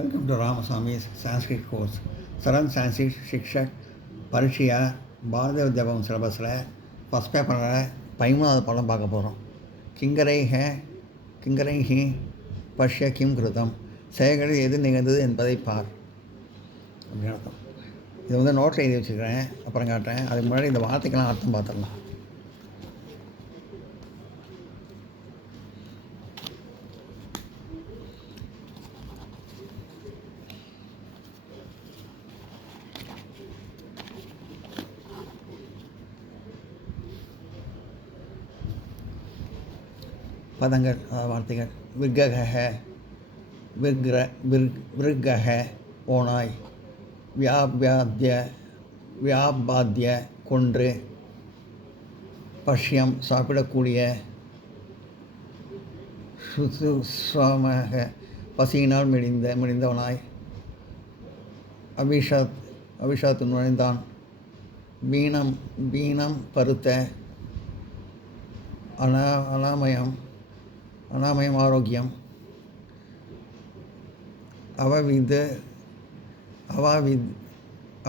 Welcome to Ramaswamy's Sanskrit course. Saran Sanskrit Shikshak பரீட்சையா பாரத வித்யாபவன் சிலபஸில் first பேப்பரில் 13வது பாடம் பார்க்க போகிறோம். கிங்கரை ஹி பஷ்ய கிம் கிருதம், செயல்களில் எது நிகழ்ந்தது என்பதை பார் அப்படின்னு அர்த்தம். இது வந்து நோட்டில் எழுதி வச்சுக்கிறேன், அப்புறம் காட்டுறேன். அதுக்கு முன்னாடி இந்த வார்த்தைக்கெல்லாம் அர்த்தம் பார்த்துடலாம். பதங்கள், வார்த்தைகள். விர்கக விர்கக ஓனாய், வியாபாத்திய கொன்று, பஷ்யம் சாப்பிடக்கூடிய, சுசுஸ்வமாக பசியினால் மெலிந்தவனாய், அபிஷாத் நுழைந்தான், பீனம் பருத்த, அனாமயம் ஆரோக்கியம்,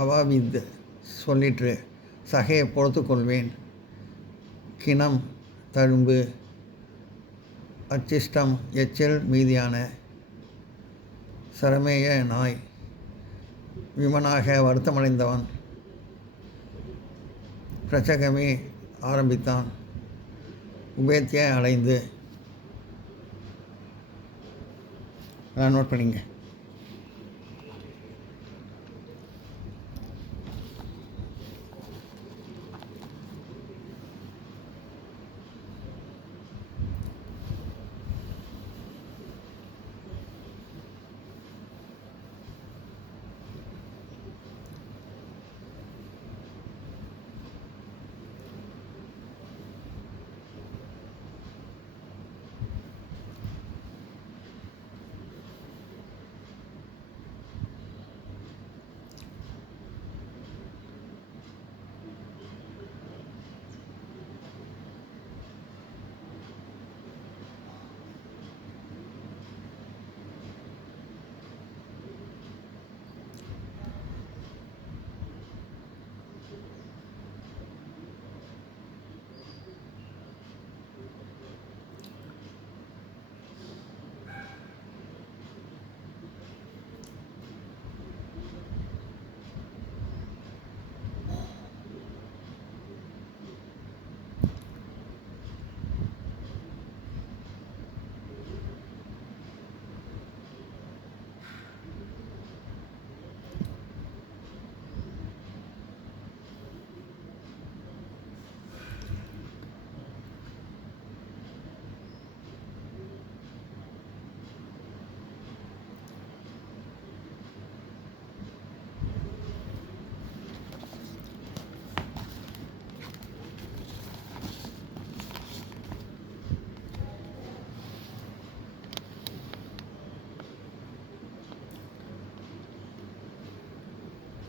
அவாவித் சொல்லிற்று, சகையை பொறுத்துக்கொள்வேன், கிணம் தழும்பு, அச்சிஷ்டம் எச்சில் மீதியான, சரமேய நாய், விமனாக வருத்தமடைந்தவன், பிரச்சகமே ஆரம்பித்தான், உபேத்திய அடைந்து. அதான் நோட் பண்ணிங்க.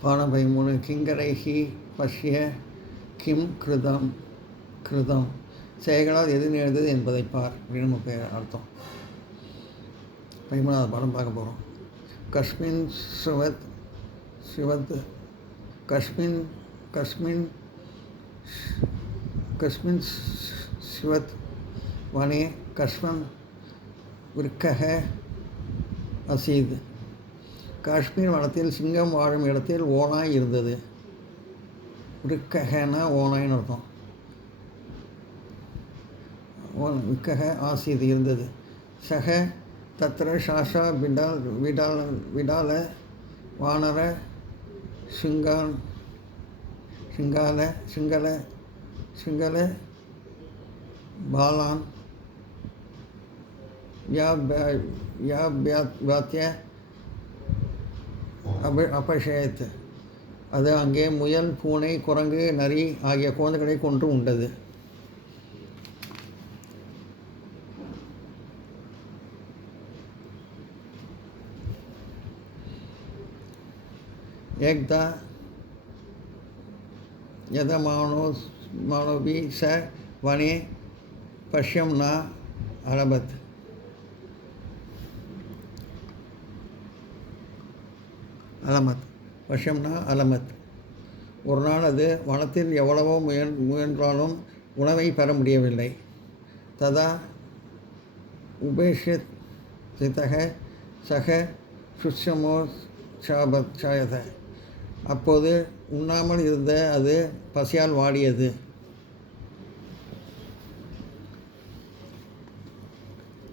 பாடம் 13. கிங்கரைஹி பஷ்ய கிம் கிருதம், செயல்களால் எது நிகழ்ந்தது என்பதை பார் அப்படின்னு நமக்கு அர்த்தம். 13வது பாடம் பார்க்க போகிறோம். கஸ்மின் சிவத் வனே கஸ்மன் விற்கக அசீத், காஷ்மீர் வனத்தில் சிங்கம் வாழும் இடத்தில் ஓனாய் இருந்தது. விற்ககனா ஓனாய்னு அர்த்தம். விற்கக ஆசீத் இருந்தது. சக தத்ர ஷாஷா விடால வானர சிங்கள பாலான் வியாபிய அபஷயத், அது அங்கே முயல், பூனை, குரங்கு, நரி ஆகிய குழந்தைகளை கொன்று உண்டது. ஏக்தா யதமானோபி ச வனே பஷ்யம் ந அலபத், அலமத். பஷ்யம்னா அலமத். ஒரு நாள் அது வனத்தில் எவ்வளவோ முயன்றாலும் உணவை பெற முடியவில்லை. ததா உபேஷிதக சக சுஷ்யமோ சாயத. அப்போது உண்ணாமல் இருந்த அது பசியால் வாடியது.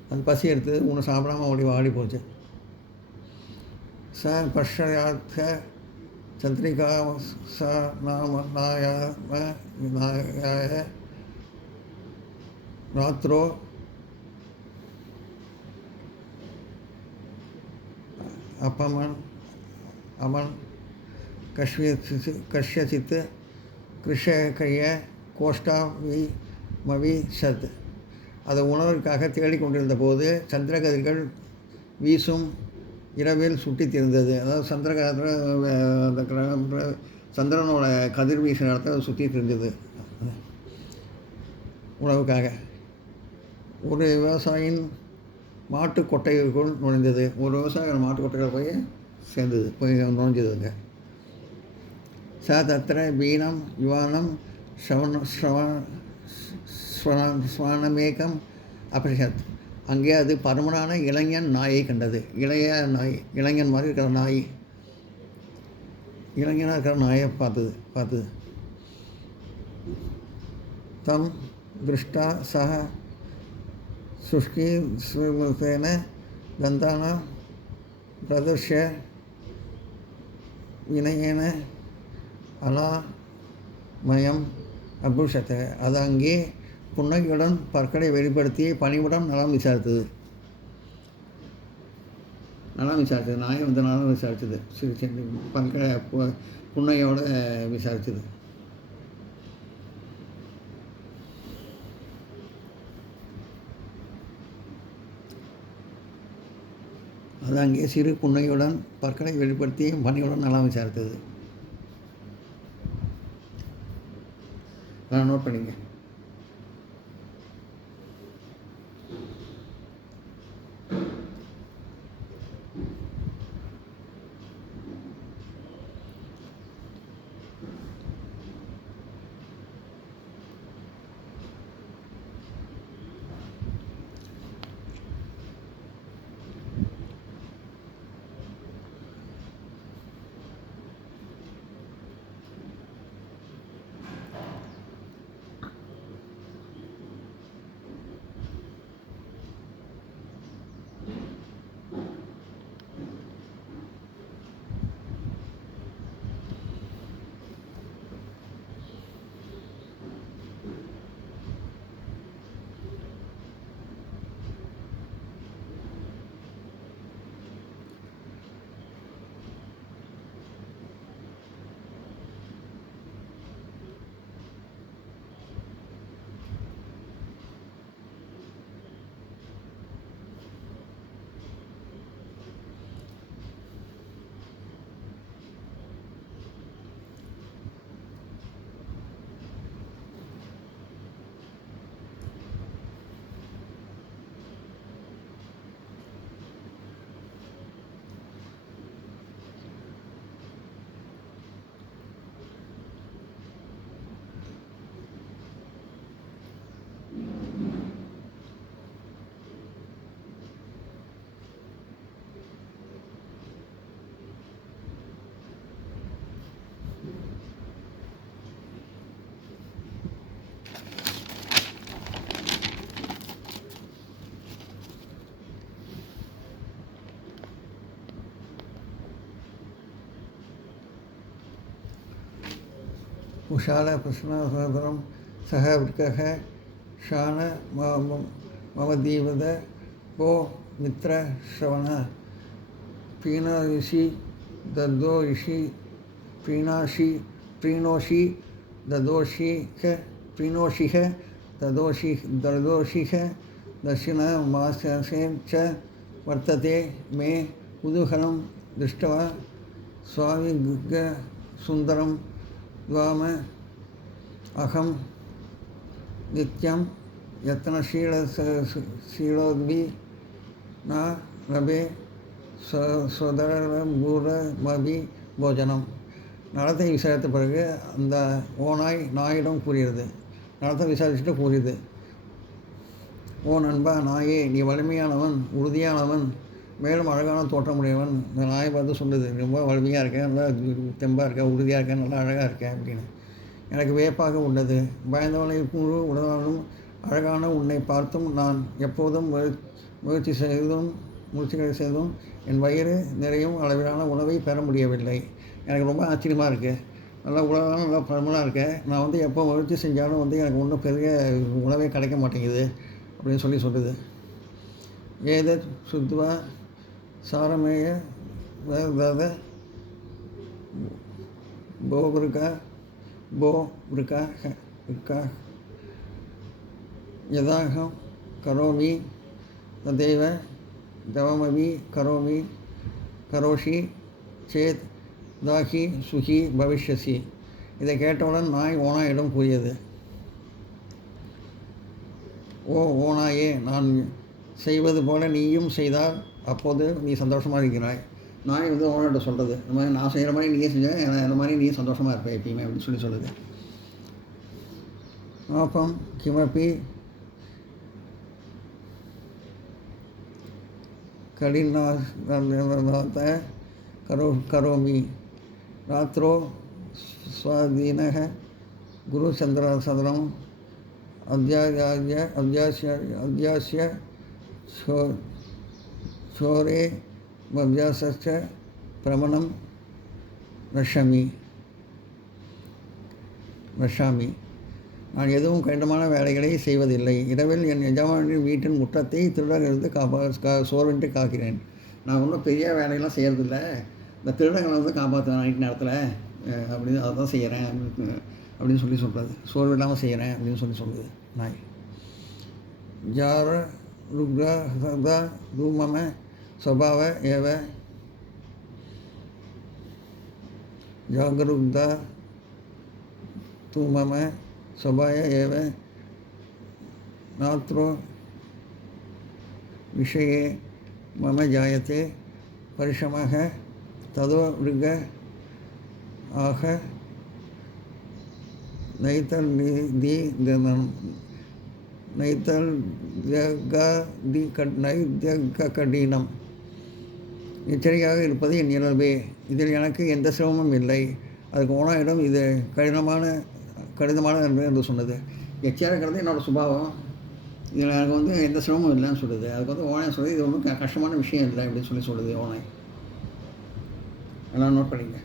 அது பசி எடுத்து ஒன்று சாப்பிடாம வாடி போச்சு. ச பஷ்யாத்த சந்திரிகா ச நாம நாயாய ராத்திரோ அமன் கஷ்யசித் கிருஷகைய கோஷ்டாவி சத். அதை உணவிற்காக தேடிக்கொண்டிருந்த போது சந்திரகதிர்கள் வீசும் இரவில் சுட்டித் திரிந்தது. அதாவது சந்திரனோட கதிர் வீசுகிற இடத்துல சுற்றி தெரிஞ்சது உணவுக்காக. ஒரு விவசாயியின் மாட்டு கொட்டைகளுக்குள் நுழைந்தது. ஒரு விவசாயிகள் மாட்டு கொட்டைகள் போய் நுழைஞ்சதுங்க. ச தத்திர வீணம் யுவானம் ஸ்வனமேகம் அபரிஷத். அங்கே அது பருமனான இளைஞன் நாயை கண்டது. இளைஞன் மாதிரி இருக்கிற நாய், இளைஞனாக இருக்கிற நாயை பார்த்தது. தம் திருஷ்டா சக சுஷ்கி ஸ்வமேன தந்தான பிரதர்ஷ்ய வினயேன அலாமயம் அபுஷத்த. அது அங்கே புன்னகையுடன் பற்களை வெளிப்படுத்தி பணிவுடன் நலம் விசாரித்தது. நாயை நலம் விசாரித்தது. பற்களை புன்னகையோடு விசாரித்தது. அது அங்கே சிறு புன்னகையுடன் பற்களை வெளிப்படுத்தி பணியுடன் நலம் விசாரித்தது. நான் நோட் பண்ணிங்க. உஷால பிரஷ்னசோதரம் சக விற்கக ஷான மமதீவத போ மித்ர ஸ்ரவண பீனோஷி ததோஷி प्रीणोषिह ददोषिह दक्षिणमासे च वर्तते मे कुतूहलं दृष्ट्वा स्वामिगुग्गसुन्दरं द्वाम अहं नित्यं यत्नशीलोद्भि न लभे சுதரபூரமபி போஜனம். நலத்தை விசாரித்த பிறகு அந்த ஓநாய் நாயிடம் கூறியது. நலத்தை விசாரிச்சுட்டு கூறியது, ஓ நண்பா நாயே, நீ வலிமையானவன், உறுதியானவன், மேலும் அழகான தோற்றமுடையவன். இந்த நாயை பார்த்து சொல்லுது, ரொம்ப வலிமையாக இருக்கேன், நல்லா தெம்பாக இருக்கேன், உறுதியாக இருக்கேன், நல்லா அழகாக இருக்கேன் அப்படின்னு. எனக்கு வியப்பாக உள்ளது. பயந்தவனை முழு உடனாலும் அழகான உன்னை பார்த்தும் நான் எப்போதும் முயற்சிகளை செய்தும் என் வயிறு நிறையும் அளவிலான உணவை பெற முடியவில்லை. எனக்கு ரொம்ப ஆச்சரியமாக இருக்குது. நல்லா உலகம் நல்லா பரமலாக இருக்கேன். நான் எப்போ முயற்சி செஞ்சாலும் எனக்கு ஒன்றும் பெரிய உணவே கிடைக்க மாட்டேங்குது அப்படின்னு சொல்லுது. ஏதத் சுத்வா சாரமேய வேத போவிருக்கா யதாகம் கரோமி ததேவ தவமபி கரோஷி சேத் தாஹி சுகி பவிஷ்யசி. இதை கேட்டவுடன் நாய் ஓனாயிடம் கூறியது, ஓ ஓனாயே, நான் செய்வது போல நீயும் செய்தால் அப்போது நீ சந்தோஷமாக இருக்கிறாய். நாய் ஓனாயிட்ட சொல்கிறது, இந்த மாதிரி நான் செய்கிற மாதிரி நீயே செஞ்சேன், இந்த மாதிரி நீ சந்தோஷமாக இருப்பேன் எப்பயுமே அப்படின்னு சொல்லுது. ஆப்பம் கிமப்பி கடினாத கரோமி ராத்திரோ ஸ்வாதீனக குருச்சந்திரசதனம் அத்தியாசிய சோரே அபியாச பிரமணம் நஷாமி. நான் எதுவும் கடினமான வேலைகளை செய்வதில்லை. இரவில் என் எஜமானின் வீட்டின் முற்றத்தை திருடர்களிருந்து சோர்வின்றி காக்கிறேன். நான் ஒன்றும் பெரிய வேலையெல்லாம் செய்கிறதில்ல, இந்த திருடங்களை காப்பாற்றுவேன் நைட் நேரத்தில் அப்படின்னு அதை தான் செய்கிறேன் அப்படின்னு சொல்கிறது. சோர்வு இல்லாமல் செய்கிறேன் அப்படின்னு சொல்லுது நாய். ஜார ருக்ரா தூமம ஸ்வபாவ ஏவ ஜாகருக்தா தூமம ஸ்வபாய ஏவ நாத்ரோ விஷயே மம ஜாயத்தே பரிஷமக ததோ மிருக ஆக நைத்தியகடீனம். எச்சரிக்கையாக இருப்பது என் இயல்பே, இதில் எனக்கு எந்த சிரமமும் இல்லை. அதுக்கு ஓனாயிடம் இது கடினமான என்று சொன்னது. எச்சரிக்கை இருக்கிறது என்னோடய சுபாவம், இதில் எனக்கு எந்த சிரமமும் இல்லைன்னு சொல்லுது. அதுக்கு ஓனாய் சொல்லுது, இது ஒன்றும் கஷ்டமான விஷயம் இல்லை அப்படின்னு சொல்லுது ஓனாய். எல்லாம் நோட் பண்ணிங்க.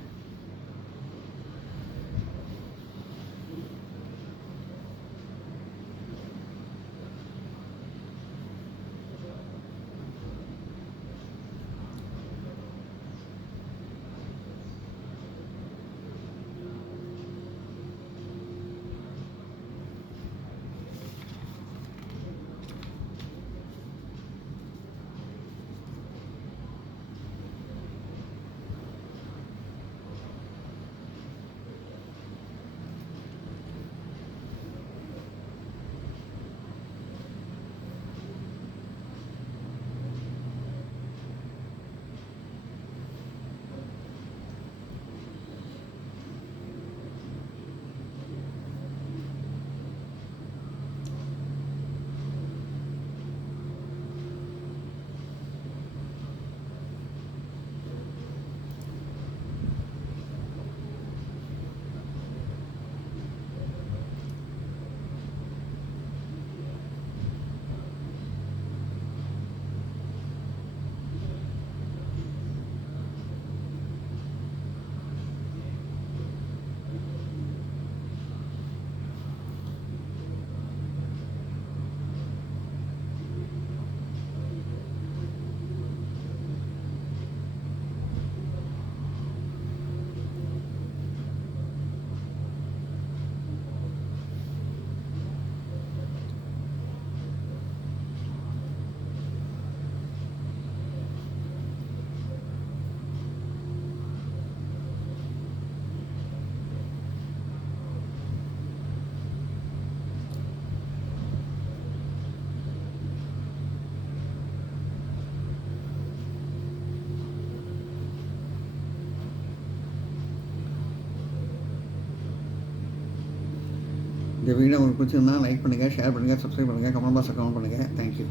இந்த வீடியோ உங்களுக்கு பிடிச்சிருந்தா லைக் பண்ணுங்கள், ஷேர் பண்ணுங்கள், சப்ஸ்கிரைப் பண்ணுங்கள், கமெண்ட் பாக்ஸில் கமெண்ட் பண்ணுங்கள். தேங்க்யூ.